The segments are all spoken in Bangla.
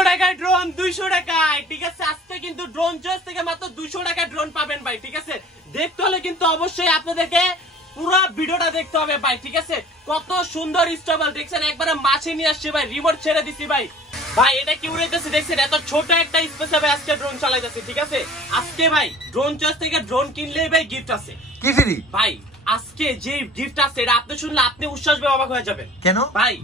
200 টাকায় ড্রোন 200 টাকায়, ঠিক আছে। আজকে কিন্তু ড্রোন চয়েস থেকে মাত্র 200 টাকায় ড্রোন পাবেন ভাই, ঠিক আছে। দেখতে হলে কিন্তু অবশ্যই আপনাদেরকে পুরো ভিডিওটা দেখতে হবে ভাই, ঠিক আছে। কত সুন্দর স্টেবল দেখছেন, একবারে মাছি নিয়ে আসছে ভাই, রিমোট ছেড়ে দিছি ভাই। ভাই এটা কি উড়াইতেছে দেখছেন, এত ছোট একটা স্পেসে ভাই আজকে ড্রোন চালাইতেছে, ঠিক আছে। আজকে ভাই ড্রোন চয়েস থেকে ড্রোন কিনলেই ভাই গিফট আছে। কি ফ্রি ভাই? আজকে যে গিফট আছে এটা আপনি শুনলে আপনি উচ্ছ্বাস পেয়ে অবাক হয়ে যাবেন। কেন ভাই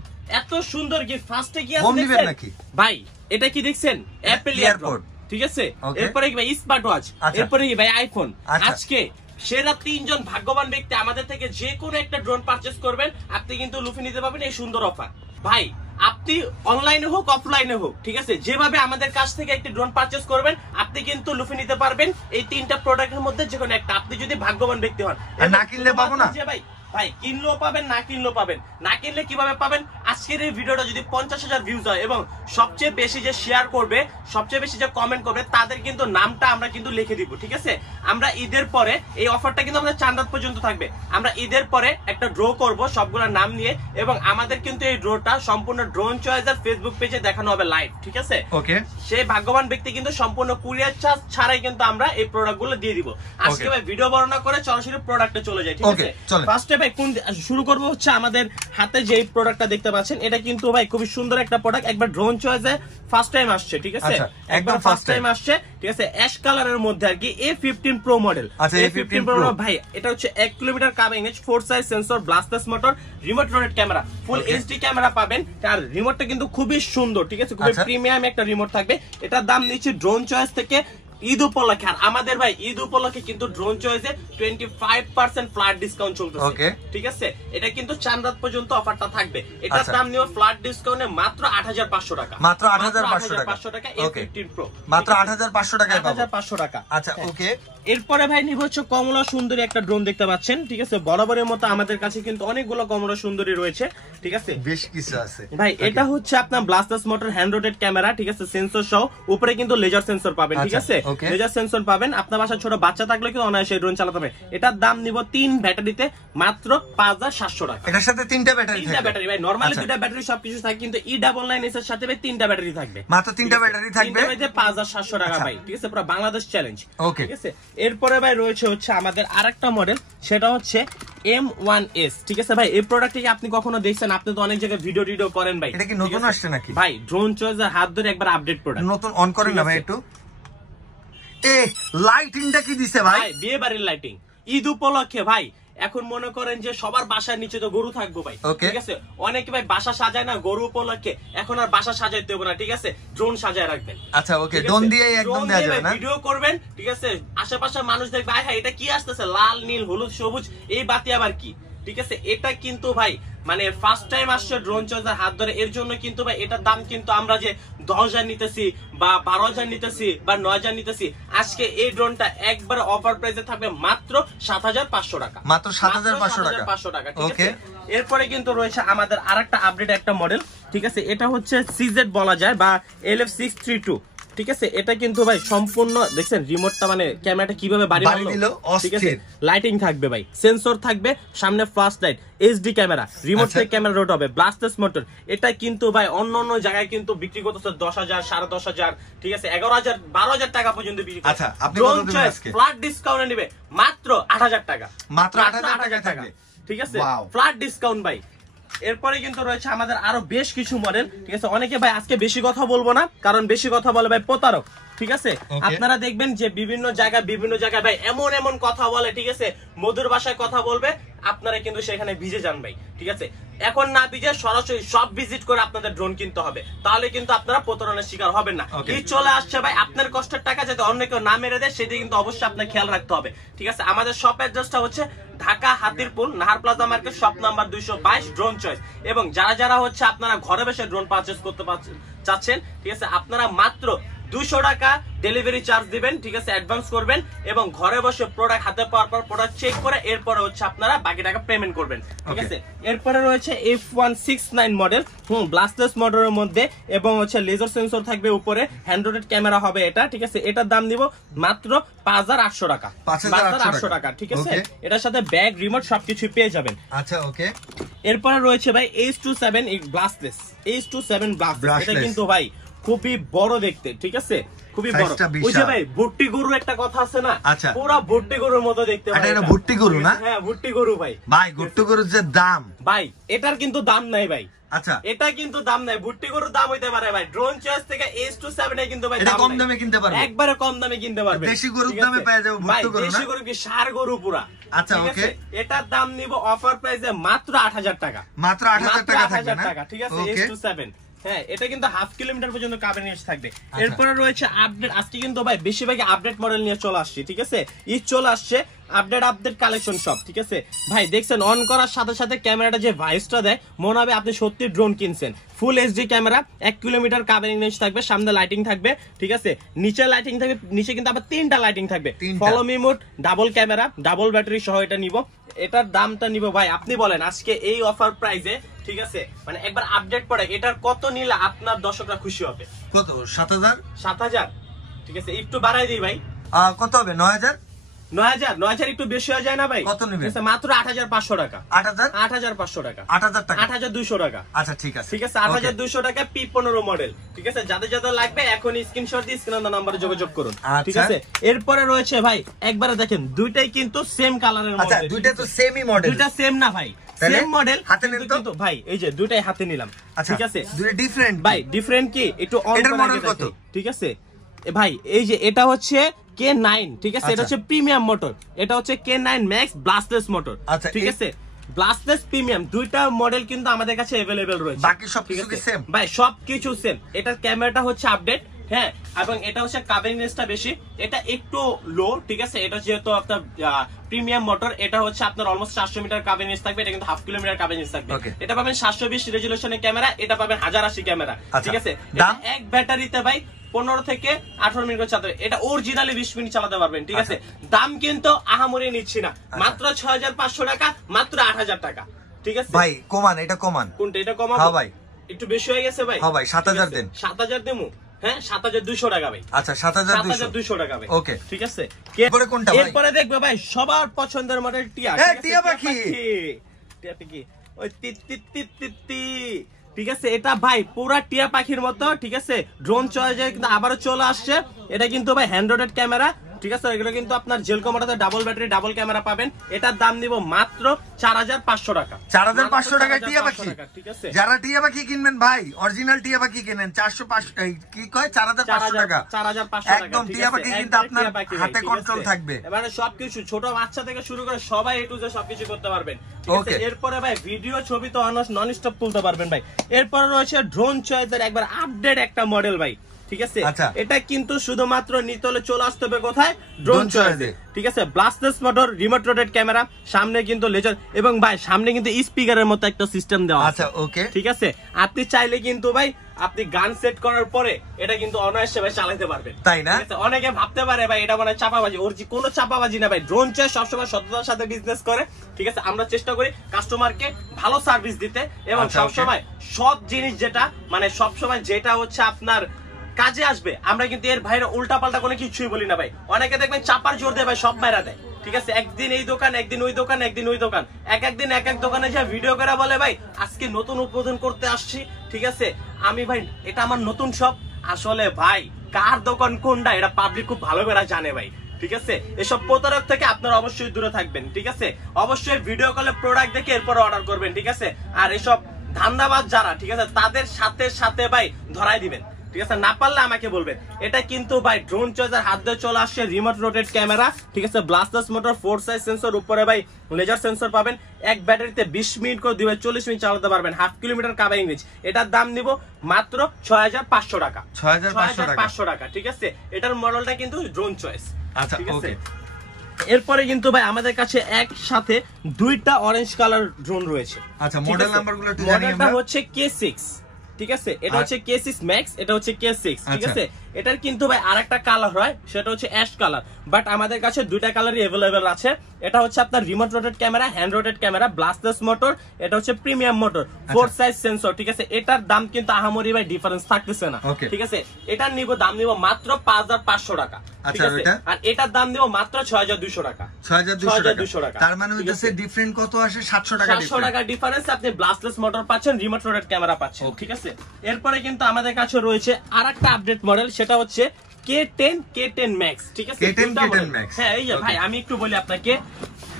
এত সুন্দর গিফট? ফার্স্টে কি আছে দেখছেন নাকি ভাই? এটা কি দেখছেন? অ্যাপল এয়ারপড, ঠিক আছে। এরপরে কি ভাই স্মার্ট ওয়াচ, এরপরে কি ভাই আইফোন। আজকে সেরা 3 জন ভাগ্যবান ব্যক্তি আমাদের থেকে যে কোনো একটা ড্রোন পারচেজ করবেন, আপনি কিন্তু লুফে নিতে পারবেন এই সুন্দর অফার। ভাই আপনি অনলাইনে হোক অফলাইনে হোক, ঠিক আছে, যেভাবে আমাদের কাছ থেকে একটি ড্রোন পারচেজ করবেন আপনি কিন্তু লুফে নিতে পারবেন এই 3টা প্রোডাক্টের মধ্যে যে কোনো একটা, আপনি যদি ভাগ্যবান ব্যক্তি হন। না কিনলে পাবো না ভাই, ভাই কিনলেও পাবেন না কিনলেও পাবেন। না কিনলে কিভাবে পাবেন? আজকের এই ভিডিওটা যদি 50,000 ভিউজ হয় এবং সবচেয়ে বেশি যে শেয়ার করবে, সবচেয়ে বেশি যে কমেন্ট করবে, তাদের কিন্তু নামটা আমরা কিন্তু লিখে দিব, ঠিক আছে। আমরা ঈদের পরে এই অফারটা কিন্তু আমাদের চাঁদ পর্যন্ত থাকবে। আমরা ঈদের পরে একটা ড্র করব সবগুলোর নাম নিয়ে, এবং আমাদের কিন্তু এই ড্রটা সম্পূর্ণ ড্রোন চয়েসের ফেসবুক পেজে দেখানো হবে লাইভ, ঠিক আছে। ওকে, সেই ভাগ্যবান ব্যক্তি কিন্তু সম্পূর্ণ কুরিয়ার চার্জ ছাড়াই কিন্তু আমরা এই প্রোডাক্টগুলো দিয়ে দিব। আজকে ভাই ভিডিও বর্ণনা করে সরাসরি প্রোডাক্টে চলে যাই, ঠিক আছে। ফার্স্টে ভাই কোন শুরু করব হচ্ছে আমাদের হাতে যে প্রোডাক্টটা দেখতে পাচ্ছেন, এটা কিন্তু ভাই খুবই সুন্দর একটা প্রোডাক্ট, একবার ড্রোন চয়েসে ফার্স্ট টাইম আসছে, ঠিক আছে। একবার ফার্স্ট টাইম আসছে, ঠিক আছে। অ্যাশ কালারের মধ্যে আর কি A15 Pro মডেল। আচ্ছা A15 Pro ভাই এটা হচ্ছে 1 kilometre coming age, 4 size sensor, brushless motor, remote rotate camera, full HD camera পাবেন। আর রিমোটটা কিন্তু খুবই সুন্দর, ঠিক আছে, খুবই প্রিমিয়াম একটা রিমোট থাকবে। এটার দাম নিচ্ছে ড্রোন চয়েস থেকে ঈদ উপলক্ষে, আর আমাদের ভাই ঈদ উপলক্ষে কিন্তু ড্রোন চয়েসে 25% ফ্ল্যাট ডিসকাউন্ট চলতেছে, ঠিক আছে। এটা কিন্তু চাঁদ পর্যন্ত অফারটা থাকবে। এটার দাম নিও ফ্ল্যাট ডিসকাউন্টে মাত্র 8,500 টাকা, মাত্র 8,500 টাকা। A15 Pro মাত্র 8,500 টাকায় পাবেন, 8,500 টাকা। আচ্ছা ওকে, এরপরে ভাই নিব হচ্ছে কমলা সুন্দরী একটা ড্রোন দেখতে পাচ্ছেন, ঠিক আছে। বরাবরের মতো আমাদের কাছে কিন্তু অনেকগুলো কমলা সুন্দরী রয়েছে, ঠিক আছে, বেশ কিছু আছে ভাই। এটা হচ্ছে আপনার ব্লাস্টলেস মোটর, হ্যান্ড রোটেট ক্যামেরা, ঠিক আছে, সেন্সর সহ, উপরে কিন্তু লেজার সেন্সর পাবেন, ঠিক আছে। লেজার সেন্সর পাবেন। আপনার বাসায় ছোট বাচ্চা থাকলে কিন্তু অনায়াসে ড্রোন চালাতে পারবে। এটার দাম নিব 3 ব্যাটারিতে মাত্র 5,700 টাকা। এটার সাথে 3টা ব্যাটারি, 3টা ব্যাটারি ভাই। নরমালি 2টা ব্যাটারি সবকিছু থাকে, কিন্তু E99S এর সাথে ভাই 3টা ব্যাটারি থাকবে, মাত্র 3টা ব্যাটারি থাকবে, 5,700 টাকা ভাই, ঠিক আছে। পুরো বাংলাদেশ চ্যালেঞ্জ, ঠিক আছে। এরপরে ভাই রয়েছে হচ্ছে আমাদের আরেকটা মডেল, সেটা হচ্ছে M1S, ঠিক আছে ভাই। এই প্রোডাক্টটি আপনি কখনো দেখছেন? আপনি তো অনেক জায়গায় ভিডিও করেন ভাই। এটা কি নতুন আসছে নাকি ভাই? ড্রোন চয়েসের হাত ধরে একবার আপডেট প্রোডাক্ট, নতুন অন করেন না ভাই একটু। লাইটিংটা কি দিছে ভাই? বিয়ে বাড়ির লাইটিং ঈদ উপলক্ষে ভাই। এখন মনে করেন যে সবার বাসার নিচে তো গরু থাকবো ভাই, ঠিক আছে। অনেকে ভাই বাসা সাজায় না গরু উপলক্ষে, এখন আর বাসা সাজাইতে হবে না, ঠিক আছে, ড্রোন সাজায় রাখবেন। আচ্ছা ওকে, ড্রোন দিয়ে একদম দেয়া যাবে না, ভিডিও করবেন, ঠিক আছে। আশেপাশে মানুষ দেখবে হ্যাঁ এটা কি আসতেছে, লাল নীল হলুদ সবুজ, এই বাতি আবার কি, ঠিক আছে। এটা কিন্তু ভাই মানে ফার্স্ট টাইম আসছে ড্রোন চয়েসের হাত ধরে, এর জন্য কিন্তু ভাই এটার দাম কিন্তু আমরা যে 10,000 নিতেছি বা 12,000 নিতেছি বা 9,000 নিতেছি, আজকে এই ড্রোনটা একবার অফার প্রাইসে থাকবে মাত্র 7,500 টাকা, মাত্র 7,500 টাকা, ঠিক আছে। এরপরে কিন্তু রয়েছে আমাদের আরেকটা আপডেট একটা মডেল, ঠিক আছে। এটা হচ্ছে CZ বলা যায় বা LF632, ঠিক আছে। এটা কিন্তু ভাই সম্পূর্ণ দেখছেন রিমোটটা, মানে ক্যামেরাটা কিভাবে বাড়ি দিল, ঠিক আছে। লাইটিং থাকবে ভাই, সেন্সর থাকবে, সামনে flash light, HD camera, remote থেকে ক্যামেরা রোট হবে, ব্লাস্টলেস মোটর। এটা কিন্তু ভাই অন্য জায়গায় কিন্তু বিক্রি করতেছে 10,000, 10,500, ঠিক আছে, 11,000, 12,000 টাকা পর্যন্ত বিক্রি করছে। আচ্ছা আপনি কত দিবেন আজকে? ফ্ল্যাট ডিসকাউন্টে নেবে মাত্র 8,000 টাকা, মাত্র 8,000 টাকা থাকবে, ঠিক আছে, ফ্ল্যাট ডিসকাউন্ট ভাই। এরপরে কিন্তু রয়েছে আমাদের আরো বেশ কিছু মডেল, ঠিক আছে। অনেকে ভাই আজকে বেশি কথা বলবো না, কারণ বেশি কথা বলে ভাই প্রতারক, ঠিক আছে। আপনারা দেখবেন যে বিভিন্ন জায়গায় ভাই এমন কথা বলে, ঠিক আছে, মধুর ভাষায় কথা বলবে, আপনারা কিন্তু সেখানে ভিজে যান ভাই, ঠিক আছে। এখন না ভিজে সরাসরি সব ভিজিট করে আপনাদের ড্রোন কিনতে হবে, তাহলে কিন্তু আপনারা প্রতারণার শিকার হবেন না। কি চলে আসছে ভাই, আপনার কষ্টের টাকা যাতে অন্য কেউ না মেরে দেয় সেটা কিন্তু অবশ্যই আপনার খেয়াল রাখতে হবে, ঠিক আছে। আমাদের শপ অ্যাড্রেসটা হচ্ছে Dhaka Hatirpul Nahar plaza market, shop number 222, drone choice. এবং যারা হচ্ছে আপনারা ঘরে বসে ড্রোন পারচেজ করতে চাচ্ছেন, ঠিক আছে, আপনারা মাত্র 200 টাকা ডেলিভারি চার্জ দিবেন, ঠিক আছে, অ্যাডভান্স করবেন, এবং ঘরে বসে প্রোডাক্ট হাতে পাওয়ার পর প্রোডাক্ট চেক করে এরপরে হচ্ছে আপনারা বাকি টাকা পেমেন্ট করবেন, ঠিক আছে। এরপরে রয়েছে F169 মডেল, ব্লাস্টলেস মডেলের মধ্যে, এবং হচ্ছে লেজার সেন্সর থাকবে উপরে, হ্যান্ড রোটেট ক্যামেরা হবে এটা, ঠিক আছে। এটার দাম নিব মাত্র 5,800 টাকা, 5,800 টাকা, ঠিক আছে। এটার সাথে ব্যাগ, রিমোট সবকিছু পেয়ে যাবেন। আচ্ছা ওকে। এরপরে রয়েছে ভাই H27 ব্লাস্টলেস, H27 ব্লাস্টলেস। এটা কিন্তু ভাই খুবই বড় দেখতে, ঠিক আছে, খুবই বড়। ওই যে ভাই ভুট্টি গরু একটা কথা আছে না, পুরো ভুট্টি গরুর মতো দেখতে ভাই। এটা ভুট্টি গরু না? হ্যাঁ ভুট্টি গরু ভাই। ভাই ভুট্টি গরুর যে দাম ভাই, এটার কিন্তু দাম নাই ভাই। আচ্ছা, এটা কিন্তু দাম নাই। ভুট্টি গরুর দাম হইতে পারে ভাই ড্রোন চয়েস থেকে S27 এ কিন্তু ভাই এটা কম দামে কিনতে পারবে, একবারে কম দামে কিনতে পারবে। দেশি গরুর দামে পেয়ে যাবে ভুট্টি গরু না? দেশি গরু কি ষাঁড় গরু পুরা। আচ্ছা ওকে, এটার দাম নিব অফার প্রাইসে মাত্র 8000 টাকা। মাত্র 8000 টাকা থাকবে না? ঠিক আছে, S27। হ্যাঁ, এটা কিন্তু হাফ কিলোমিটার পর্যন্ত কাভারেজ থাকবে। এরপরে রয়েছে আপডেট। আজকে কিন্তু ভাই বেশিরভাগ আপডেট মডেল নিয়ে চলে আসছে, ঠিক আছে, ঈদ চলে আসছে, আপডেট কালেকশন সব, ঠিক আছে ভাই। দেখছেন অন করার সাথে সাথে ক্যামেরাটা যে ভয়েসটা দেয় মনে হবে আপনি সত্যি ড্রোন কিনছেন। ফুল HD camera, 1 kilometre covering range থাকবে, সামনে লাইটিং থাকবে, ঠিক আছে, নিচে লাইটিং থাকবে, নিচে কিন্তু আবার 3টা লাইটিং থাকবে। Follow me mode, double camera, double battery সহ এটা নিব। এটার দামটা নিব ভাই আপনি বলেন আজকে এই অফার প্রাইসে, ঠিক আছে, মানে একবার আপডেট পড়ে এটার কত নিলে আপনার দর্শকরা খুশি হবে? কত? 7000? 7000, ঠিক আছে, একটু বাড়াই দিই ভাই। কত হবে? 9000? 9000 একটু বেশি হয়ে যায় না ভাই? কত নেবে? মাত্র 8500 টাকা। 8500 টাকা, 8000 টাকা, 8200 টাকা। আচ্ছা ঠিক আছে, ঠিক আছে, 8200 টাকা P15 মডেল, ঠিক আছে। যাদের যাদের লাগবে এখন স্ক্রিনশট দিয়ে স্ক্রিনের নাম্বারে যোগাযোগ করুন, ঠিক আছে। এরপরে রয়েছে ভাই একবারে দেখেন দুইটাই কিন্তু সেম কালারের মধ্যে। আচ্ছা, দুইটা তো সেমই মডেল? দুইটা সেম না ভাই, সেম মডেল হাতে নেন তো ভাই, এই যে দুইটাই হাতে নিলাম, ঠিক আছে। দুইটা ডিফারেন্ট ভাই, ডিফারেন্ট কি একটু অন এটার মডেল কত? ঠিক আছে ভাই, এই যে এটা হচ্ছে K9, ঠিক আছে, এটা হচ্ছে প্রিমিয়াম মোটর, এটা হচ্ছে K9 ম্যাক্স ব্লাস্টলেস মোটর, ঠিক আছে, ব্লাস্টলেস প্রিমিয়াম। দুইটা মডেল কিন্তু আমাদের কাছে अवेलेबल রয়েছে, বাকি সবকিছু কি সেম ভাই? সবকিছু সেম। এটার ক্যামেরাটা হচ্ছে আপডেট, হ্যাঁ, এবং এটা হচ্ছে কাভারিং রেঞ্জটা বেশি, এটা একটু লো, ঠিক আছে। এটা যেহেতু আপনার প্রিমিয়াম মোটর, এটা হচ্ছে আপনার অলমোস্ট 400 মিটার কাভারিং রেঞ্জ থাকবে, এটা কিন্তু হাফ কিলোমিটার কাভারিং রেঞ্জ থাকবে। এটা পাবেন 720 রেজোলিউশনের ক্যামেরা, এটা পাবেন 1080 ক্যামেরা, ঠিক আছে। এক ব্যাটারিতে ভাই 15 থেকে 18 মিনিট চালাতে, এটা অরিজিনালি 20 মিনিট চালাতে পারবেন, ঠিক আছে। দাম কিন্তু আহামরি নিচ্ছি না, মাত্র 6500 টাকা, মাত্র 8000 টাকা, ঠিক আছে ভাই। কমান, এটা কমান। কোনটা? এটা কমাবো? হ্যাঁ ভাই, একটু বেশি হয়ে গেছে ভাই। হ্যাঁ ভাই, 7000 দেন। 7000 দেবো, হ্যাঁ, 7200 টাকা ভাই। আচ্ছা, 7200 টাকা ভাই, ওকে, ঠিক আছে। এরপরে কোনটা ভাই? এরপরে দেখবে ভাই সবার পছন্দের মডেল টিয়া। টিয়া পাখি, টিয়া পাখি, ওই টিট টিট টিট টিট টি, ঠিক আছে। এটা ভাই পুরা টিয়া পাখির মতো, ঠিক আছে। ড্রোন চয়েস কিন্তু আবারও চলে আসছে। এটা কিন্তু ভাই হ্যান্ড রোটেড ক্যামেরা, ঠিক আছে। এগুলো কিন্তু আপনার জেলকো মোটরতে ডাবল ব্যাটারি ডাবল ক্যামেরা পাবেন। এটার দাম নিব মাত্র 4500 টাকা। 4500 টাকা টিয়া পাখি, ঠিক আছে। যারা টিয়া পাখি কিনবেন ভাই, অরিজিনাল টিয়া পাখি কিনেন 405 কি কয় 4500 টাকা, 4500 টাকা, একদম টিয়া পাখি কিন্তু আপনার হাতে কন্ট্রোল থাকবে। মানে সবকিছু ছোট বাচ্চা থেকে শুরু করে সবাই এ টু জেড সবকিছু করতে পারবেন, ঠিক আছে। এরপরে ভাই ভিডিও ছবি তো নন স্টপ তুলতে পারবেন ভাই। এরপরে রয়েছে ড্রোন চয়েসের একবার আপডেট একটা মডেল ভাই, ঠিক আছে। এটা কিন্তু শুধুমাত্র নিতে হলে চলে আসতে হবে কোথায়? ড্রোন চয়েসে, ঠিক আছে। ব্লাস্টলেস মোটর, রিমোট রোটেট ক্যামেরা, সামনে কিন্তু লেজার, এবং ভাই সামনে কিন্তু স্পিকারের মতো একটা সিস্টেম দেওয়া আছে, ওকে, ঠিক আছে। আপনি চাইলে কিন্তু ভাই আপনি গান সেট করার পরে এটা কিন্তু অনায়াসে ভাই চালাতে পারবেন, তাই না? অনেকে ভাবতে পারে ভাই এটা মানে চাপাবাজি, ওর কোনো চাপাবাজি না ভাই। ড্রোন চয়েস সবসময় সততার সাথে বিজনেস করে, ঠিক আছে। আমরা চেষ্টা করি কাস্টমারকে ভালো সার্ভিস দিতে, এবং সবসময় সব জিনিস যেটা মানে সবসময় যেটা হচ্ছে আপনার কাজে আসবে, আমরা কিন্তু এর বাইরে উল্টা পাল্টা কোনো কিছুই বলি না ভাই। অনেকে দেখবেন চাপার জোর দেয় ভাই, সব বাইরা দেয়, ঠিক আছে। একদিন এই দোকান, একদিন ওই দোকান, একদিন ওই দোকান, একদিন এক এক দোকানে যা ভিডিও করে বলে ভাই আজকে নতুন উদ্বোধন করতে আসছি, ঠিক আছে। আমি ভাই এটা আমার নতুন শপ, আসলে ভাই কার দোকান কোনটা এটা পাবলিক খুব ভালো করে জানে ভাই, ঠিক আছে। এসব প্রতারক থেকে আপনারা অবশ্যই দূরে থাকবেন, ঠিক আছে। অবশ্যই ভিডিও কলে প্রোডাক্ট দেখে এরপর অর্ডার করবেন, ঠিক আছে। আর এসব ধান্দাবাজ যারা, ঠিক আছে, তাদের সাথে সাথে ভাই ধরাই দিবেন, ঠিক আছে। না পারলে আমাকে বলবেন। এটা কিন্তু ভাই ড্রোন চয়েসের হাত দিয়ে চলে আসছে রিমোট রোটেট ক্যামেরা, ঠিক আছে। ব্লাস্টলেস মোটর, 4 সাইজ সেন্সর, উপরে ভাই লেজার সেন্সর পাবেন। এক ব্যাটারিতে 20 মিনিট করে 40 মিনিট চালাতে পারবেন, হাফ কিলোমিটার কাভারিং রেঞ্জ। এটার দাম নিব মাত্র 6500 টাকা, 6500 টাকা, ঠিক আছে। এটার মডেলটা কিন্তু ড্রোন চয়েস, ঠিক আছে। এরপরে কিন্তু ভাই আমাদের কাছে একসাথে দুইটা অরেঞ্জ কালার ড্রোন রয়েছে। আচ্ছা, মডেল নাম্বারগুলো একটু জানি আমরা। মডেলটা হচ্ছে K6, ঠিক আছে। এটা হচ্ছে K6 ম্যাক্স, এটা হচ্ছে K6, ঠিক আছে। এটার কিন্তু ভাই আরেকটা কালার হয়, সেটা হচ্ছে অ্যাশ কালার, বাট আমাদের কাছে দুইটা কালারই अवेलेबल আছে। এটা হচ্ছে আপনার remote rotate camera, hand rotate camera, ব্লাস্টলেস motor, এটা হচ্ছে প্রিমিয়াম মোটর, 4 সাইজ সেন্সর, ঠিক আছে। এটার দাম কিন্তু আহামরি ভাই ডিফারেন্স থাকতেছে না, ঠিক আছে। এটার দাম নিব মাত্র 5500 টাকা, ঠিক আছে। আর এটার দাম নিব মাত্র 6200 টাকা, 6200 টাকা। তার মানে হচ্ছে ডিফারেন্ট কত আসে? 700 টাকা, 700 টাকা ডিফারেন্স। আপনি ব্লাস্টলেস মোটর পাচ্ছেন, রিমোট রোটেট ক্যামেরা পাচ্ছেন, ঠিক আছে। এরপরে কিন্তু আমাদের কাছে রয়েছে আরেকটা আপডেট মডেল, সেটা হচ্ছে K10 K10 Max, ঠিক আছে। হ্যাঁ এই যে ভাই আমি একটু বলি আপনাকে,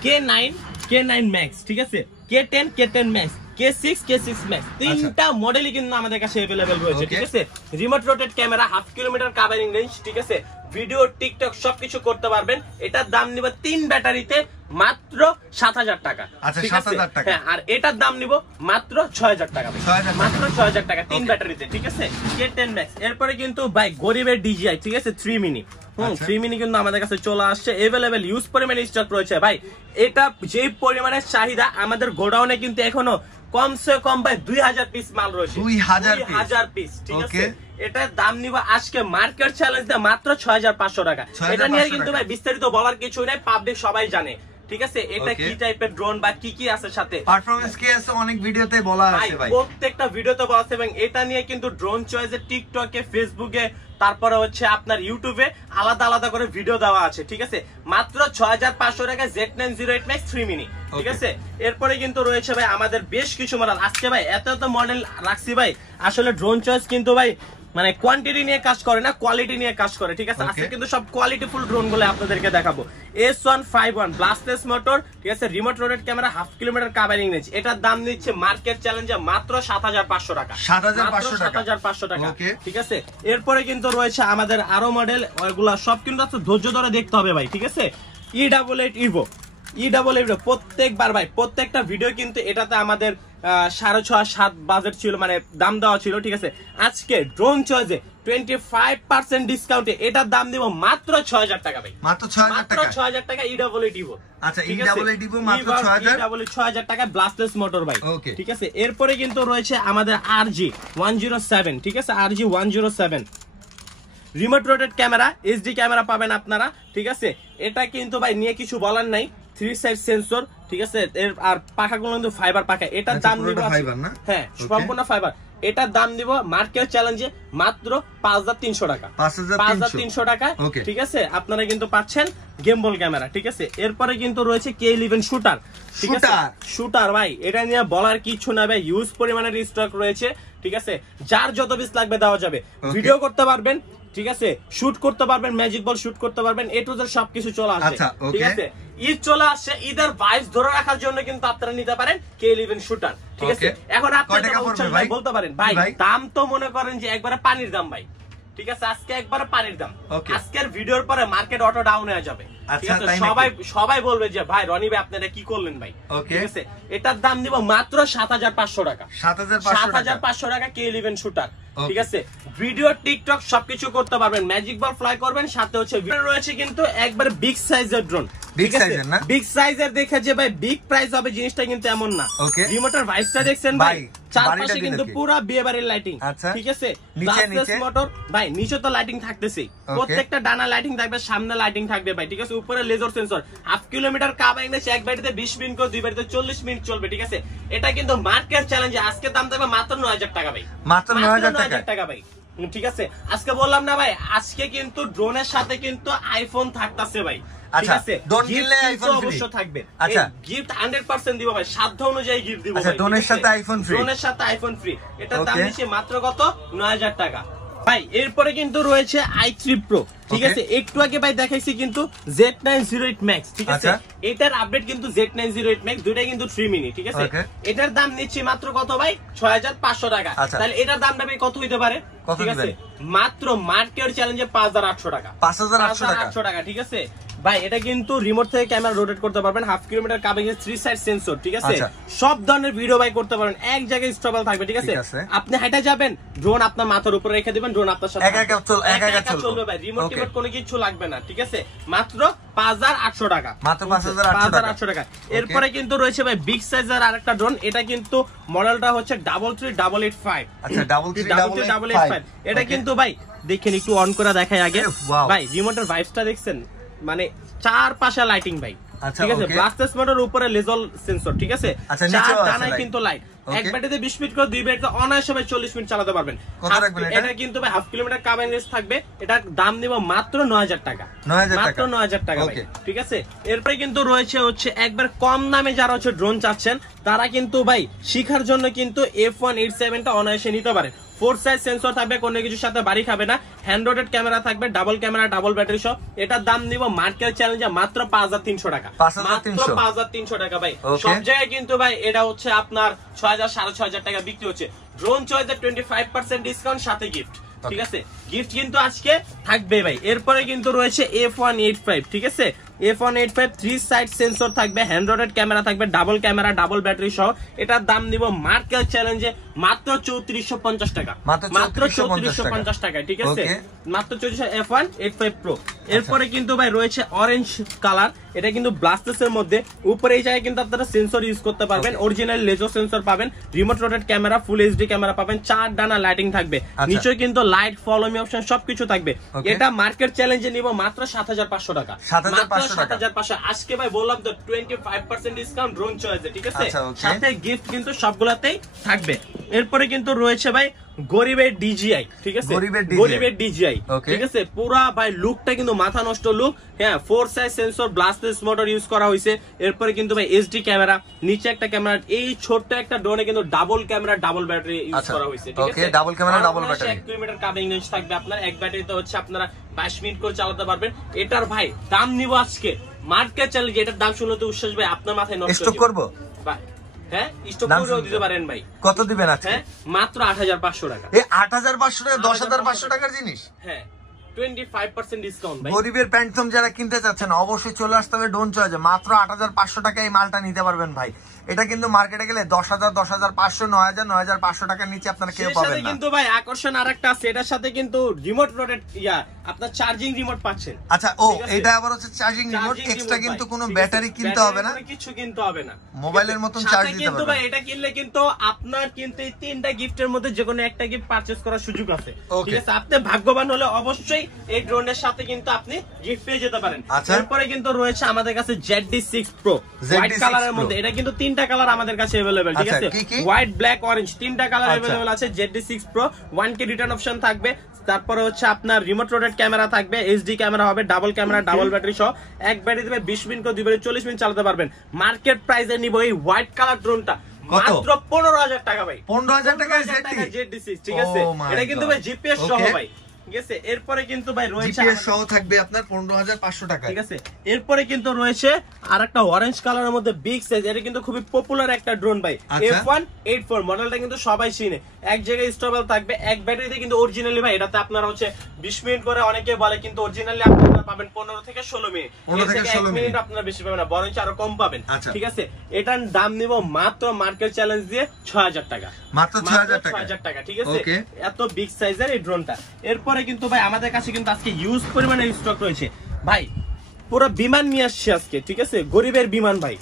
K9 Max, ঠিক আছে, K10 K10 Max, K6 K6 Max, তিনটা মডেলই কিন্তু আমাদের কাছে अवेलेबल রয়েছে, ঠিক আছে। Remote rotate camera, 1/2 kilometre covering range, ঠিক আছে। ভিডিও, টিকটক সবকিছু করতে পারবেন। এটার দাম নিব 3 ব্যাটারিতে মাত্র 7000 টাকা, ঠিক আছে। হ্যাঁ, আর এটার দাম নিব মাত্র 6000 টাকা, মাত্র 6000 টাকা 3 ব্যাটারিতে, ঠিক আছে। K10 Max। এরপরে কিন্তু ভাই গরিবের DJI, ঠিক আছে, 3 মিনি, 3 মিনি কিন্তু আমাদের কাছে চলে আসছে, अवेलेबल ইউজ পরিমাণে স্টক রয়েছে ভাই। এটা যে পরিমাণের চাহিদা, আমাদের গোডাউনে কিন্তু এখনো কমসে কম ভাই 2000 পিস মাল রয়েছে, 2000 পিস, ঠিক আছে। এটার দাম নিব আজকে মার্কেট চ্যালেঞ্জ দিয়ে মাত্র 6500 টাকা। এটা নিয়ে কিন্তু ভাই বিস্তারিত বলার কিছু নাই, পাবলিক সবাই জানে, ঠিক আছে। এটা কি টাইপের ড্রোন বা কি কি আছে সাথে, পারফরম্যান্স কি আছে, অনেক ভিডিওতে বলা আছে ভাই, প্রত্যেকটা ভিডিওতে বলা আছে। এবং এটা নিয়ে কিন্তু ড্রোন চয়েসে টিকটকে, ফেসবুকে, তারপরে হচ্ছে আপনার ইউটিউবে আলাদা আলাদা করে ভিডিও দেওয়া আছে, ঠিক আছে। মাত্র 6500 টাকা Z908 Max 3 মিনি, ঠিক আছে। এরপরে কিন্তু রয়েছে ভাই আমাদের বেশ কিছু মডেল। আজকে ভাই এত মডেল রাখছি ভাই, আসলে ড্রোন চয়েস কিন্তু ভাই মানে কোয়ান্টিটি নিয়ে কাজ করে না, কোয়ালিটি নিয়ে কাজ করে, ঠিক আছে। আজকে কিন্তু সব কোয়ালিটিফুল ড্রোন গুলো আপনাদেরকে দেখাবো। S151 ব্লাস্টলেস মোটর, ঠিক আছে, remote rotate camera, 1/2 kilometre covering range. এটার দাম নিচ্ছে মার্কেট চ্যালেঞ্জে মাত্র 7500 টাকা, 7500 টাকা, ঠিক আছে। এরপরে কিন্তু রয়েছে আমাদের আরো মডেল, ওইগুলা সব কিন্তু ধৈর্য ধরে দেখতে হবে ভাই, ঠিক আছে। E88 Evo, প্রত্যেকবার ভাই প্রত্যেকটা ভিডিও কিন্তু এটাতে আমাদের 6.5-7 বাজেট ছিল, মানে দাম দেওয়া ছিল, ঠিক আছে। আজকে ড্রোন চয়েসে 25% ডিসকাউন্টে এটার দাম দিব মাত্র 6000 টাকা ভাই, মাত্র 6000 টাকা। E88 Evo, আচ্ছা, E88 Evo মাত্র 6000 টাকা, ব্লাস্টলেস মোটর ভাই, ঠিক আছে। এরপরে কিন্তু রয়েছে আমাদের RG107, ঠিক আছে, RG107 remote rotate camera, HD camera পাবেন আপনারা, ঠিক আছে। এটা কিন্তু ভাই নিয়ে কিছু বলার নাই, 3 সাইড সেন্সর, ঠিক আছে। এর আর পাখাগুলো কিন্তু ফাইবার পাখা। এটার দাম দিব, হ্যাঁ সম্পূর্ণ ফাইবার। এটার দাম দিব মার্কেট চ্যালেঞ্জে মাত্র 5300 টাকা, 5300 টাকা, ঠিক আছে। আপনারা কিন্তু পাচ্ছেন গেমবল ক্যামেরা, ঠিক আছে। এরপরে কিন্তু রয়েছে K11 শুটার, ঠিক আছে, শুটার ভাই এটা নিয়ে বলার কিছু না ভাই, ইউজ পরিমাণের স্টক রয়েছে, ঠিক আছে। যার যত পিস লাগবে দেওয়া যাবে, ভিডিও করতে পারবেন, ঠিক আছে, শুট করতে পারবেন, ম্যাজিক বল শুট করতে পারবেন, এ টু জেড সবকিছু চলে আসে, ঠিক আছে। ঈদ চলে আসছে, ঈদের ভাইবস ধরে রাখার জন্য কিন্তু আপনারা নিতে পারেন K11 শুটার, ঠিক আছে। এখন আপনারা বলতে পারেন ভাই দাম তো মনে করেন যে একবারে পানির দাম ভাই, ঠিক আছে। আজকে একবারে পানির দাম, আজকের ভিডিওর পরে মার্কেট অটো ডাউন হয়ে যাবে, ঠিক আছে। সবাই বলবে যে ভাই রনি ভাই আপনারা কি করলেন ভাই, ঠিক আছে। এটার দাম দিব মাত্র 7500 টাকা, 7500 টাকা K11 শুটার, ঠিক আছে। ভিডিও, টিকটক সবকিছু করতে পারবেন, ম্যাজিক বল ফ্লাই করবেন, সাথে হচ্ছে রয়েছে কিন্তু একবার বিগ সাইজের ড্রোন, বিগ সাইজের দেখে যে ভাই বিগ প্রাইস হবে জিনিসটা কিন্তু এমন না। রিমোটের ভাইসটা দেখছেন ভাই, চারপাশে কিন্তু পুরো বিয়ে বাড়ির লাইটিং, ঠিক আছে। ব্লাস্টলেস মোটর ভাই, নিচে তো লাইটিং থাকতেছেই, প্রত্যেকটা ডানা লাইটিং থাকবে, সামনে লাইটিং থাকবে ভাই, ঠিক আছে। উপরে laser sensor, 1/2 kilometre covering range, এক ব্যাটারিতে 20 মিনিট করে, 2 ব্যাটারিতে 40 মিনিট চলবে, ঠিক আছে। এটা কিন্তু মার্কেট চ্যালেঞ্জে আজকে দাম থাকবে মাত্র 9000 টাকা ভাই, মাত্র 9000 টাকা ভাই, ঠিক আছে। আজকে বললাম না ভাই, আজকে কিন্তু ড্রোনের সাথে কিন্তু আইফোন থাকতেছে ভাই, ঠিক আছে। অবশ্য থাকবে, গিফট 100% দিব ভাই, সাধ্য অনুযায়ী গিফট দিব ভাই, ড্রোনের সাথে আইফোন ফ্রি। এটার দাম নিচে মাত্র কত, 9000 টাকা ভাই। এরপরে কিন্তু রয়েছে i3 Pro, ঠিক আছে। একটু আগে ভাই দেখাইছি কিন্তু Z908 Max, ঠিক আছে। এটার আপডেট কিন্তু Z908 Max, দুইটাই কিন্তু 3 মিনি, ঠিক আছে। এটার দাম নিচ্ছে মাত্র কত ভাই, 6500 টাকা। তাহলে এটার দামটা ভাই কত হইতে পারে, ঠিক আছে, মাত্র মার্কেট চ্যালেঞ্জে 5800 টাকা, 5800 টাকা, ঠিক আছে ভাই। এটা কিন্তু রিমোট থেকে ক্যামেরা রোটেট করতে পারবেন, 1/2 কিলোমিটার কভারিং এর 3 সাইড সেন্সর, ঠিক আছে। সব ধরনের ভিডিও ভাই করতে পারবেন, এক জায়গায় স্টেবল থাকবে, ঠিক আছে। আপনি হাইটা যাবেন, ড্রোন আপনার মাথার উপরে রেখে দিবেন, ড্রোন আপনার সাথে একা চলবে ভাই, রিমোট টিমোট কোনো কিছু লাগবে না, ঠিক আছে। মাত্র 5800 টাকা, মাত্র 5800 টাকা। এরপরে কিন্তু রয়েছে ভাই বিগ সাইজের আরেকটা ড্রোন, এটা কিন্তু মডেলটা হচ্ছে 33885, আচ্ছা 33885। এটা কিন্তু ভাই দেখেন, একটু অন করে দেখাই আগে ভাই, রিমোটের ভাইবসটা দেখছেন, মানে চারপাশে লাইটিং ভাই, আচ্ছা, ঠিক আছে okay। ব্লাস্টার মোটর উপরে লেজার সেন্সর, ঠিক আছে আচ্ছা, চার নিচেও আছে ডানায় light। কিন্তু লাইট, Okay। এক ব্যাটারিতে 20 মিনিট করে দুই ব্যাটারিতে অনায়াসে 40 মিনিট চালাতে পারবেন। কত রাখবেন এটা? এটা কিন্তু ভাই 1/2 কিলোমিটার কারেন্ট রেঞ্জ থাকবে, এটার দাম নিব মাত্র 9000 টাকা, 9000 মাত্র টাকা। 9000 টাকা ভাই, Okay। ঠিক আছে। এরপরে কিন্তু রয়েছে হচ্ছে একবার কম দামে যারা হচ্ছে ড্রোন চাচ্ছেন তারা কিন্তু ভাই শিখার জন্য কিন্তু F187 টা অনায়াসে নিতে পারে। 4 সাইজ সেন্সর থাকবে, কোনো কিছুর সাথে বাড়ি খাবে না, হ্যান্ড রোটেড ক্যামেরা থাকবে, ডাবল ক্যামেরা, ডাবল ব্যাটারি সহ। এটার দাম নিব মার্কেট চ্যালেঞ্জে মাত্র 5300 টাকা, 5300 মাত্র 5300 টাকা ভাই। Okay। সব জায়গায় কিন্তু ভাই এটা হচ্ছে আপনার 6000 6500 টাকা বিক্রি হচ্ছে। ড্রোন চয়েসে 25% ডিসকাউন্ট সাথে গিফট, ঠিক আছে গিফট কিন্তু আজকে থাকবে ভাই। এরপরে কিন্তু রয়েছে F185, ঠিক আছে F185 3 সাইড সেন্সর থাকবে, হ্যান্ড রোটেড ক্যামেরা থাকবে, ডাবল ক্যামেরা, ডাবল ব্যাটারি সহ। এটার দাম নিব মার্কেট চ্যালেঞ্জে মাত্র 3450 টাকা, মাত্র 3450 টাকা, ঠিক আছে Okay। মাত্র 3400 F185 Pro। এরপরে কিন্তু ভাই রয়েছে অরেঞ্জ কালার, এটা কিন্তু ব্লাস্টার্স এর মধ্যে, উপরে এই জায়গায় কিন্তু আপনারা সেন্সর ইউজ করতে পারবেন, অরিজিনাল লেজার সেন্সর পাবেন, remote rotate camera, full HD camera পাবেন, 4 ডানা লাইটিং থাকবে, নিচে কিন্তু লাইট, ফলো মি অপশন সবকিছু থাকবে। Okay। এটা মার্কেট চ্যালেঞ্জে নিব মাত্র 7500 টাকা, 7500 টাকা। 7500। আজকে ভাই বললাম তো 25% ডিসকাউন্ট ড্রোন চয়েসে, ঠিক আছে আচ্ছা, okay। সাথে গিফট কিন্তু সবগুলাতেই থাকবে। এরপরে কিন্তু রয়েছে ভাই গরিবের ডিজিআই, ঠিক আছে গরিবের ডিজিআই, Okay। ঠিক আছে পুরা ভাই লুকটা কিন্তু মাথা নষ্ট লুক, হ্যাঁ 4 size sensor, Blasters motor use করা হয়েছে। এরপরে কিন্তু ভাই এইচডি ক্যামেরা, নিচে একটা ক্যামেরা, এই ছোট্ট একটা ড্রোনে কিন্তু double camera, double battery use আচ্ছা, করা হয়েছে, ঠিক okay, আছে ডাবল ক্যামেরা, ডাবল অনায়াসে ব্যাটারি। 1 কিলোমিটার কারেন্ট রেঞ্জ থাকবে আপনার, এক ব্যাটারিতে হচ্ছে আপনারা 22 মিনিট করে চালাতে পারবেন। এটার ভাই দাম নিব আজকে মার্কেট চ্যালেঞ্জ, এটার দাম শুনলে তো উচ্ছ্বাস ভাই আপনার মাথায় নষ্ট স্টক করব ভাই, হ্যাঁ স্টক দাম করেও শুনতে। দিতে পারেন ভাই, কত দিবেন আজকে? হ্যাঁ মাত্র 8500 টাকা, এই 8500 টাকা 10500 টাকার জিনিস, হ্যাঁ 25% ডিসকাউন্ট ভাই। গরিবের প্যান্টম যারা কিনতে চাচ্ছেন অবশ্যই চলে আসতে হবে ডোন চয়েসে। মাত্র 8500 টাকা এই মালটা নিতে পারবেন ভাই। এটা কিন্তু মার্কেটে গেলে 10000 10500 9000 9500 টাকার নিচে আপনারা কেউ এর পাবেন সাথে না। কিন্তু ভাই আকর্ষণ আরেকটা আছে, এটার সাথে কিন্তু রিমোট রোটেট আপনার চার্জিং রিমোট পাচ্ছেন। আচ্ছা, ও ঠিক আছে? এটা আবার হচ্ছে charging remote, charging extra remote কিন্তু ভাই, কোনো ঠিক আছে? ব্যাটারি কিনতে হবে না, ব্যাটারি কিছু কিনতে হবে না, মোবাইলের মতন সাথে চার্জ দিতে কিন্তু পারবেন। ভাই এটা কিনলে কিন্তু আপনার কিন্তু এই 3টা গিফটের মধ্যে যে কোনো একটা গিফট পারচেজ করার সুযোগ আছে, Okay। ঠিক আছে আপনি ভাগ্যবান হলে অবশ্যই এই ড্রোনের সাথে কিন্তু আপনি গিফট পেয়ে যেতে পারেন। আচ্ছা। এরপরে কিন্তু রয়েছে আমাদের কাছে ZD6 Pro হোয়াইট ZD6 কালারের Pro। মধ্যে, এটা কিন্তু 3টা কালার আমাদের কাছে अवेलेबल, ঠিক আচ্ছা, আছে কি কি? হোয়াইট, ব্ল্যাক, অরেঞ্জ 3টা কালার আচ্ছা। अवेलेबल আছে। ZD6 Pro 1K return option থাকবে, তারপরে হচ্ছে আপনার রিমোট রোটেট ক্যামেরা থাকবে, এইচডি ক্যামেরা হবে, ডাবল ক্যামেরা, ডাবল ব্যাটারি সহ। এক ব্যাটারি দিবে 20 মিনিট করে 2 ব্যাটারি 40 মিনিট চালাতে পারবেন। মার্কেট প্রাইসে নিব এই হোয়াইট কালার ড্রোনটা মাত্র 15000 টাকা ভাই, 15000 টাকায় ZD6, ঠিক আছে Oh my এটা কিন্তু God। ভাই জিপিএস সহ Okay। ভাই, ঠিক আছে। এরপরে কিন্তু ভাই রয়েছে জিপিএস সহ থাকবে আপনার 15500 টাকা, ঠিক আছে। এরপরে কিন্তু রয়েছে আরেকটা অরেঞ্জ কালারের মধ্যে বিগ সাইজ, এটা কিন্তু খুবই পপুলার একটা ড্রোন ভাই, আচ্ছা। F184 মডেলটা কিন্তু সবাই চিনে, এক জায়গায় স্টেবল থাকবে, এক ব্যাটারিতে কিন্তু অরিজিনালি ভাই এটাতে আপনারা হচ্ছে 20 মিনিট করে অনেকে বলে, কিন্তু অরিজিনালি আপনারা পাবেন 15 থেকে 16 মিনিট, 15 থেকে 16 মিনিট আপনারা বেশি পাবেন না, বরঞ্চ আরো কম পাবেন, আচ্ছা। ঠিক আছে। এটার দাম নিব মাত্র মার্কেট চ্যালেঞ্জ দিয়ে 6000 টাকা, মাত্র 6000 টাকা, 6000 টাকা, ঠিক আছে Okay। এত বিগ সাইজের এই ড্রোনটা। এরপরে কিন্তু ভাই আমাদের কাছে কিন্তু আজকে ইউজ পরিমাণে স্টক রয়েছে ভাই, পুরো বিমান নিয়ে আসছে আজকে, ঠিক আছে গরিবের বিমান ভাই,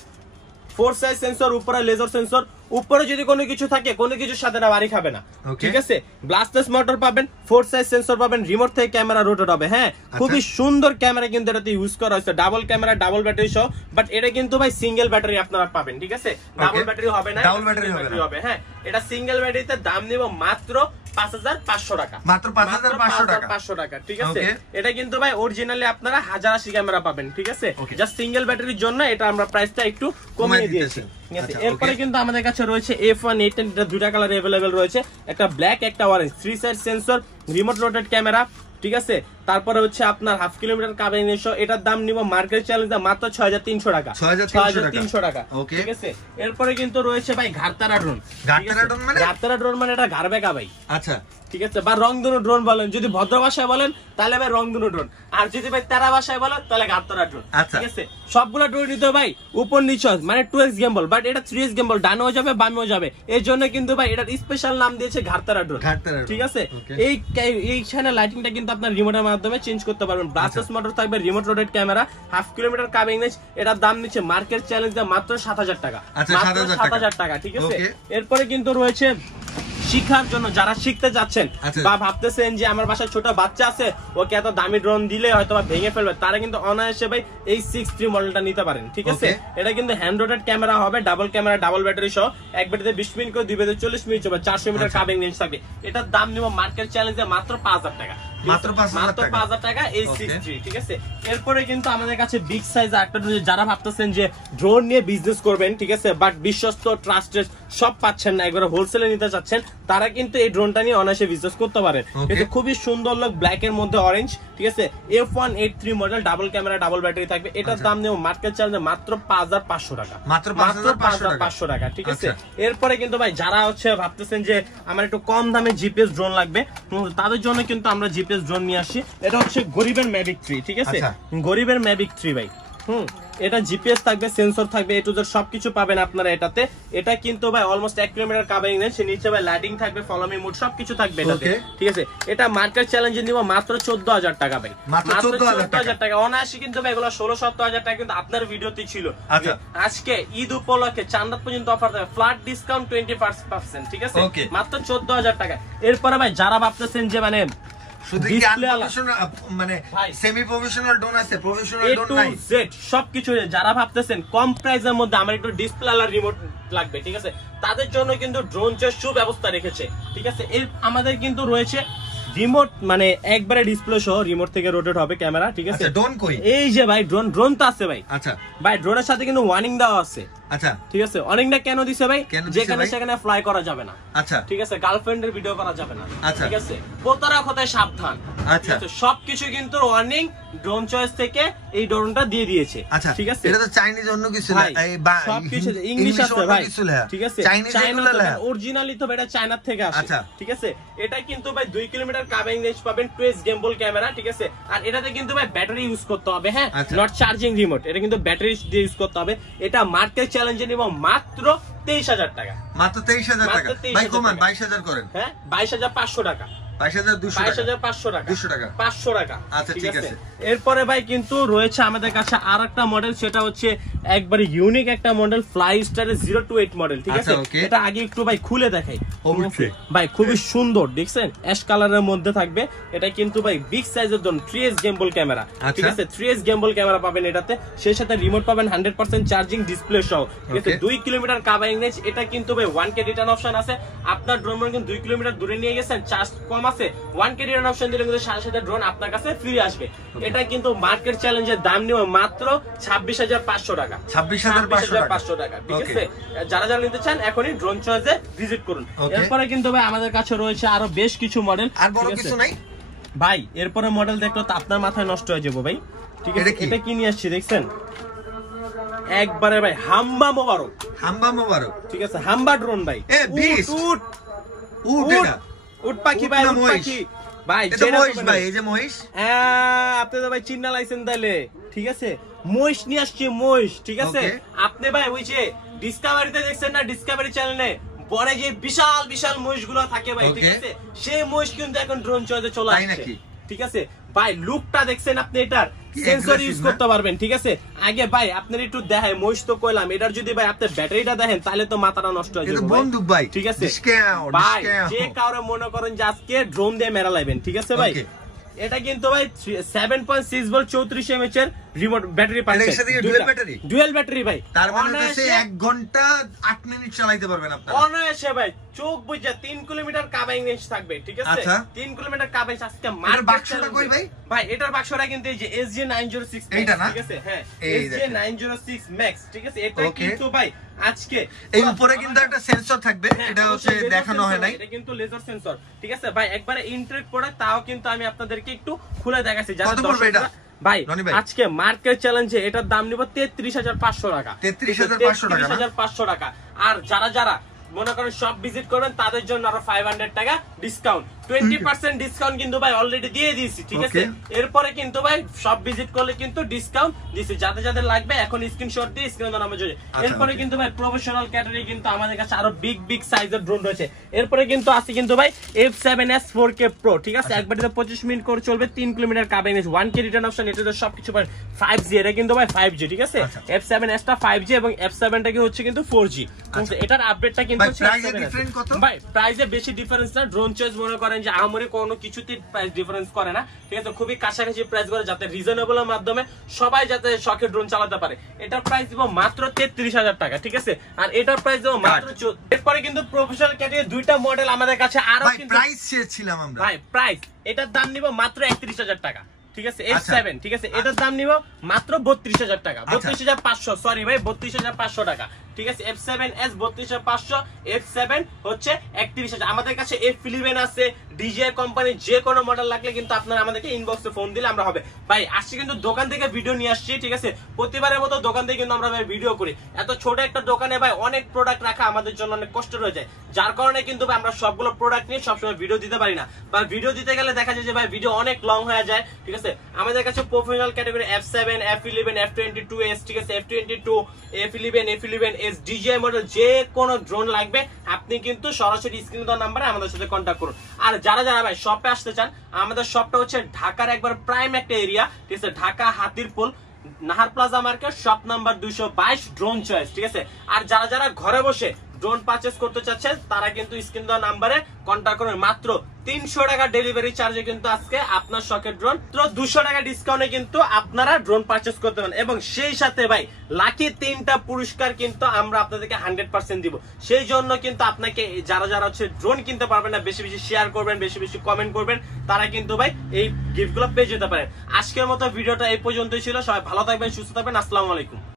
4 সাইজ সেন্সর, উপরে লেজার সেন্সর, উপরে যদি কোনো কিছু থাকে কোনো কিছুর সাথে না বাড়ি খাবে না, Okay। ঠিক আছে ব্লাস্টার্স মোটর পাবেন, 4 সাইজ সেন্সর পাবেন, রিমোট থেকে ক্যামেরা রোটেট হবে, হ্যাঁ খুবই সুন্দর ক্যামেরা কিন্তু এটাতে ইউজ করা হয়েছে, ডাবল ক্যামেরা, ডাবল ব্যাটারি সহ। বাট এটা কিন্তু ভাই সিঙ্গেল ব্যাটারি আপনারা পাবেন, ঠিক আছে ডাবল ব্যাটারি হবে না, ডাবল ব্যাটারি হবে, হ্যাঁ এটা সিঙ্গেল ব্যাটারিতে দাম নিব মাত্র 5500 টাকা, মাত্র 5500 টাকা, 500 টাকা, ঠিক আছে। Okay। এটা কিন্তু ভাই অরিজিনালি আপনারা 1080 ক্যামেরা পাবেন, ঠিক আছে Okay। জাস্ট সিঙ্গেল ব্যাটারির জন্য এটা আমরা প্রাইসটা একটু কমিয়ে দিয়েছি, ঠিক আছে। আচ্ছা, এরপরে okay। কিন্তু আমাদের কাছে রয়েছে F118, এটা দুইটা কালার अवेलेबल রয়েছে, একটা ব্ল্যাক একটা orange, 3 side sensor, remote rotate camera, ঠিক আছে। তারপরে হচ্ছে আপনার 1/2 কিলোমিটার কাভারিং রেশিও, এটার দাম নিব মার্কেট চ্যালেঞ্জ মাত্র 6300 টাকা, 6300 টাকা, Okay। ঠিক আছে। এরপরে কিন্তু রয়েছে ভাই ঘাড়তারা ড্রোন, ঘাড়তারা ড্রোন মানে? ঘাড়তারা ড্রোন মানে এটা ঘাড় বেকা ভাই, আচ্ছা, ঠিক আছে, বা রংধনু ড্রোন বলেন, যদি ভদ্র ভাষায় বলেন তাহলে ভাই রংধনু ড্রোন, আর যদি ভাই তেরা ভাষায় বলেন তাহলে ঘাড়তারা ড্রোন, আচ্ছা। ঠিক আছে। সবগুলা ড্রোন নিতে ভাই উপর নিচে মানে 2x গেম্বল, বাট এটা 3x গেম্বল, ডানেও যাবে বামেও যাবে, এর জন্য কিন্তু ভাই এটার স্পেশাল নাম দিয়েছে ঘাড়তারা ড্রোন, ঘাড়তারা ড্রোন, ঠিক আছে। Okay। এইখানে লাইটিংটা কিন্তু আপনার রিমোটের মাধ্যমে চেঞ্জ করতে পারবেন, ব্লাস্টার্স মোটর থাকবে, remote rotate camera, 1/2 kilometre covering range, এটার দাম নিচ্ছে মার্কেট চ্যালেঞ্জ মাত্র 7000 টাকা, আচ্ছা, মাত্র 7000 7000 টাকা, ঠিক আছে। Okay। এরপরে কিন্তু রয়েছে শিখার জন্য যারা শিখতে যাচ্ছেন আচ্ছা। বা ভাবতেছেন যে আমার বাসায় ছোট বাচ্চা আছে, ওকে এত দামি ড্রোন দিলে হয়তো বা ভেঙে ফেলবে, তারা কিন্তু অনায়াসে ভাই এই 6-3 মডেলটা নিতে পারেন। ঠিক আছে, এটা কিন্তু হ্যান্ড রোটেড ক্যামেরা হবে, ডাবল ক্যামেরা, ডাবল ব্যাটারি সহ, এক ব্যাটারিতে 20 মিনিট করে 2 ব্যাটারিতে 40 মিনিট চলবে, 400 মিটার কাবিং রেঞ্জ থাকবে। এটার দাম নিব মার্কেট চ্যালেঞ্জে মাত্র 5000 টাকা, মাত্র 5000 টাকা এই 6-3। ঠিক আছে, এরপরে কিন্তু আমাদের কাছে বিগ সাইজ একটা যারা ভাবতেছেন যে ড্রোন নিয়ে বিজনেস করবেন, ঠিক আছে, বাট বিশ্বস্ত ট্রাস্টেড সব পাচ্ছেন না, একবার হোলসেলে নিতে চাচ্ছেন, তারা কিন্তু এই ড্রোনটা নিয়ে অনায়াসে বিজনেস করতে পারেন। এটা খুবই সুন্দর লোক, ব্ল্যাক এর মধ্যে অরেঞ্জ। ঠিক আছে, F183 model, double camera, double battery থাকবে। এটার দাম নেব মার্কেট চ্যালেঞ্জে মাত্র 5500 টাকা, মাত্র 5500 টাকা। ঠিক আছে, এরপরে কিন্তু ভাই যারা হচ্ছে ভাবতেছেন যে আমার একটু কম দামে জিপিএস ড্রোন লাগবে, তাদের জন্য কিন্তু আমরা জিপিএস ড্রোন নিয়ে আসি। এটা হচ্ছে গরিবের ম্যাভিক 3। ঠিক আছে, গরিবের ম্যাভিক 3 ভাই। এটা জিপিএস থাকবে, সেন্সর থাকবে, এ টু জেড সবকিছু পাবেন আপনারা এটাতে। এটা কিন্তু ভাই অলমোস্ট 1 কিলোমিটার কাভারিং রেঞ্জ, নিচে ভাই লাইটিং থাকবে, ফলো মি মোড সবকিছু থাকবে এটাতে। ঠিক আছে, এটা মার্কেট চ্যালেঞ্জে নিব মাত্র 14000 টাকা ভাই, মাত্র 14000 টাকা। অনায়াসী কিন্তু ভাই এগুলো 16-17 টাকা কিন্তু আপনার ভিডিওতে ছিল। আজকে ঈদ উপলক্ষে চাঁদাত পর্যন্ত অফার থাকবে, ফ্ল্যাট ডিসকাউন্ট 20%। ঠিক আছে, মাত্র 14000 টাকা। এরপরে ভাই যারা ভাবতেছেন যে মানে শুধু কি আনপ্রফেশনাল মানে সেমি প্রফেশনাল ড্রোন আছে, প্রফেশনাল ড্রোন নাই, সবকিছু, যারা ভাবতেছেন কম প্রাইসের মধ্যে আমার একটু ডিসপ্লে আর রিমোট লাগবে, ঠিক আছে, তাদের জন্য কিন্তু ড্রোন চেয়ার সুব্যবস্থা রেখেছে। ঠিক আছে, এর আমাদের কিন্তু রয়েছে রিমোট, মানে একবারে ডিসপ্লে সহ, রিমোট থেকে রোটেট হবে ক্যামেরা। ঠিক আছে, ড্রোন কই? এই যে ভাই ড্রোন তো আছে ভাই। আচ্ছা ভাই, ড্রোনের সাথে কিন্তু ওয়ার্নিং দেওয়া আছে। আচ্ছা, ঠিক আছে, অনেকটা কেন দিছে ভাই, যেখানে সেখানে ফ্লাই করা যাবে না। আচ্ছা, ঠিক আছে, গার্লফ্রেন্ডের ভিডিও করা যাবে না। আচ্ছা, ঠিক আছে, প্রতারক হতে সাবধান। আচ্ছা, সবকিছু কিন্তু ওয়ার্নিং ড্রোন চয়েস থেকে এই ড্রোনটা দিয়ে দিয়েছে। আচ্ছা, ঠিক আছে, এটা তো চাইনিজ অন্য কিছু না, এই সবকিছু ইংলিশ আছে ভাই। ঠিক আছে, চাইনিজ এগুলো না, অরিজিনালি তো এটা চায়না থেকে আসে। আচ্ছা, ঠিক আছে, এটা কিন্তু ভাই 2 কিলোমিটার কাভিং রেঞ্জ পাবেন, টুয়েস গেম্বল ক্যামেরা। ঠিক আছে, আর এটাতে কিন্তু ভাই ব্যাটারি ইউজ করতে হবে, হ্যাঁ, নট চার্জিং রিমোট, এটা কিন্তু ব্যাটারি দিয়ে ইউজ করতে হবে। এটা মার্কেট চ্যালেঞ্জে নিব মাত্র 23000 টাকা, মাত্র 23000 টাকা। ভাই কমান 22000 করেন। হ্যাঁ, 22500 টাকা, 22500 টাকা, 500 টাকা। আচ্ছা, ঠিক আছে। এরপরে ভাই কিন্তু রয়েছে আমাদের কাছে আর একটা মডেল, সেটা হচ্ছে একবারে ইউনিক একটা মডেল, ফ্লাই স্টারের 028 মডেল। ঠিক আছে, এটা আগে একটু ভাই খুলে দেখাই ভাই, খুবই সুন্দর, দেখছেন অ্যাশ কালারের মধ্যে থাকবে। এটা কিন্তু ভাই বিগ সাইজের জন্য 3S গেম্বল ক্যামেরা। ঠিক আছে, 3S গেম্বল ক্যামেরা পাবেন এটাতে, সেই সাথে রিমোট পাবেন, 100% চার্জিং ডিসপ্লে সহ। ঠিক আছে, 2 কিলোমিটার কাভারিং রেঞ্জ। এটা কিন্তু ভাই 1K রিটার্ন অপশন আছে। আপনার ড্রোন কিন্তু 2 কিলোমিটার দূরে নিয়ে গেছেন, চার্জ কম আছে, 1K রিটার্ন অপশন দিলে কিন্তু সাথে সাথে ড্রোন আপনার কাছে ফ্রি আসবে। এটা কিন্তু মার্কেট চ্যালেঞ্জের দাম নিব মাত্র 26500 টাকা, 26500 টাকা। ঠিক আছে, যারা যারা নিতে চান এখনই ড্রোন চয়েসে ভিজিট করুন। এরপরে কিন্তু ভাই আমাদের কাছে রয়েছে আরো বেশ কিছু মডেল। আর বড় কিছু নাই ভাই, এরপরে মডেল দেখলে তো আপনার মাথায় নষ্ট হয়ে যাবে ভাই। ঠিক আছে, এটা কি নিয়ে আসছি দেখছেন, একবারে ভাই হাম্বা মোবারক, হাম্বা মোবারক। ঠিক আছে, হাম্বা ড্রোন ভাই, উট পাখি ভাই, উট পাখি ভাই, ভাই এই যে মহিষ, আপনি তো ভাই চিন্না লাইছেন তাইলে। ঠিক আছে, মহিষ নিয়ে আসছে, মহিষ। ঠিক আছে, আপনি ভাই ওই যে ডিসকাভারিতে দেখছেন না, ডিসকাভারি চ্যানেলে পরে যে বিশাল বিশাল মহিষ গুলো থাকে ভাই, ঠিক আছে, সেই মহিষ কিন্তু এখন ড্রোন চয়েসে চলে আসছে। ঠিক আছে ভাই, লুকটা দেখছেন আপনি, এটার সেন্সর ইউজ করতে পারবেন। ঠিক আছে, আগে ভাই আপনার একটু দেখায়, মহিষ তো কইলাম, এটার যদি ভাই আপনার ব্যাটারিটা দেখেন তাহলে তো মাথাটা নষ্ট হয়ে যাবে বন্দুক ভাই। ঠিক আছে ভাই, যে কাউরে মনে করেন যে আজকে ড্রোন দিয়ে মেরা লাইবেন। ঠিক আছে ভাই, এটা কিন্তু ভাই 7.6 ভোল্ট 34 mAh এর রিমোট ব্যাটারি পাচ্ছেন, ডুয়াল ব্যাটারি ভাই। তার মানে হচ্ছে 1 ঘন্টা 8 মিনিট চালাতে পারবেন আপনারা অনায়াসে ভাই, চোখ বুঝা 3 কিলোমিটার কাভারিং রেঞ্জ থাকবে। ঠিক আছে, 3 কিলোমিটার কাভারিং। আজকে মার্কেট বাক্সটা কই ভাই? ভাই এটার বাক্সটা কিন্তু এই যে SJ906 এইটা না? ঠিক আছে, হ্যাঁ, SJ906 Max। ঠিক আছে, এটা কিন্তু ভাই আজকে এই উপরে কিন্তু একটা সেন্সর থাকবে, এটা হচ্ছে দেখানো হয় নাই, এটা কিন্তু লেজার সেন্সর। ঠিক আছে ভাই, একবারে ইন্টারেক্ট প্রোডাক্ট, তাও কিন্তু আমি আপনাদেরকে একটু খুলে দেখাচ্ছি যাতে দর্শকরা ভাই আজকে মার্কেট চ্যালেঞ্জে এটার দাম নিব 33500 টাকা, 33500 টাকা। আর যারা যারা মনে করেন সব ভিজিট করবেন তাদের জন্য আরো 500 টাকা ডিসকাউন্ট। 20% ডিসকাউন্ট কিন্তু ভাই অলরেডি দিয়ে দিয়েছি, ঠিক আছে। এরপরে কিন্তু ভাই সব ভিজিট করলে কিন্তু ডিসকাউন্ট দিয়েছি, যাদের যাদের লাগবে এখন স্ক্রিনশট দিয়ে স্ক্রিনে নাম্বার জড়িয়ে। এরপরে কিন্তু ভাই প্রফেশনাল ক্যাটাগরি কিন্তু আমাদের কাছে আরো বিগ সাইজের ড্রোন রয়েছে। এরপরে কিন্তু আছে কিন্তু ভাই F7S 4K Pro, ঠিক আছে। এক বাটিতে 25 মিনিট করে চলবে, 3 kilometre coverage, 1K return option, এটা তো সবকিছু পাবেন 5G, এটা কিন্তু ভাই 5G, ঠিক আছে। F7S টা 5G এবং F7 টা কি হচ্ছে কিন্তু 4G, এটার আপডেটটা কিন্তু হচ্ছে ভাই প্রাইসে বেশি ডিফারেন্স না। ড্রোন চয়েস মনে করেন যে আমরে কোনো কিছুতে প্রাইস ডিফারেন্স করে না, ঠিক আছে। খুবই কাছাকাছি প্রাইস করে, যাতে রিজনেবল এর মাধ্যমে সবাই যাতে শখের ড্রোন চালাতে পারে। এটার প্রাইস দিব মাত্র 33,000 টাকা, ঠিক আছে। আর এটার প্রাইস দিব মাত্র। এরপরে কিন্তু প্রফেশনাল ক্যাটাগরি দুইটা মডেল আমাদের কাছে আরো কিন্তু প্রাইস চেয়েছিলাম আমরা ভাই। প্রাইস এটার দাম নিব মাত্র 31,000 টাকা, ঠিক আছে। F7, ঠিক আছে, এটার দাম নিব মাত্র 32,000 টাকা, 32,500, সরি ভাই 32,500 টাকা, ঠিক আছে। F7S 32,500, F7 হচ্ছে 31,000। আমাদের কাছে F11 আছে, DJI কোম্পানি যে কোনো মডেল লাগলে কিন্তু আপনারা আমাদেরকে ইনবক্সে ফোন দিলে আমরা হবে। ভাই আসছি কিন্তু দোকান থেকে ভিডিও নিয়ে আসছি, ঠিক আছে। প্রতিবারের মতো দোকান থেকে কিন্তু আমরা ভাই ভিডিও করি। এত ছোট একটা দোকানে ভাই অনেক প্রোডাক্ট রাখা আমাদের জন্য অনেক কষ্ট হয়ে যায়, যার কারণে কিন্তু ভাই আমরা সবগুলো প্রোডাক্ট নিয়ে সবসময় ভিডিও দিতে পারি না, বা ভিডিও দিতে গেলে দেখা যায় যে ভাই ভিডিও অনেক লং হয়ে যায়, ঠিক আছে। আমাদের কাছে professional category F7, F11, F22s, ঠিক আছে, F22, F11, F11s, DJI model যে কোনো ড্রোন লাগবে আপনি কিন্তু সরাসরি স্ক্রিনে দেওয়া নাম্বারে আমাদের সাথে কন্ট্যাক্ট করুন। আর যারা যারা ভাই শপে আসতে চান, আমাদের শপটা হচ্ছে ঢাকার একবার প্রাইম একটা এরিয়া, ঠিক আছে, Dhaka Hatirpul Nahar plaza market, shop number 222, drone choice, ঠিক আছে। আর যারা যারা ঘরে বসে ড্রোন পারচেজ করতে চাচ্ছেন তারা কিন্তু স্ক্রিন দেওয়া নাম্বারে কন্ট্যাক্ট করুন। মাত্র 300 টাকা ডেলিভারি চার্জে কিন্তু আজকে আপনার শখের ড্রোন 200 টাকা ডিসকাউন্টে কিন্তু আপনারা ড্রোন পারচেজ করতে পারেন। এবং সেই সাথে ভাই লাকি 3টা পুরস্কার কিন্তু আমরা আপনাদেরকে 100% দিব। সেই জন্য কিন্তু আপনাকে যারা যারা হচ্ছে ড্রোন কিনতে পারবেন না, বেশি বেশি শেয়ার করবেন, বেশি বেশি কমেন্ট করবেন, তারা কিন্তু ভাই এই গিফটগুলো পেয়ে যেতে পারেন। আজকের মতো ভিডিওটা এই পর্যন্তই ছিল। সবাই ভালো থাকবেন, সুস্থ থাকবেন, আসসালামু আলাইকুম।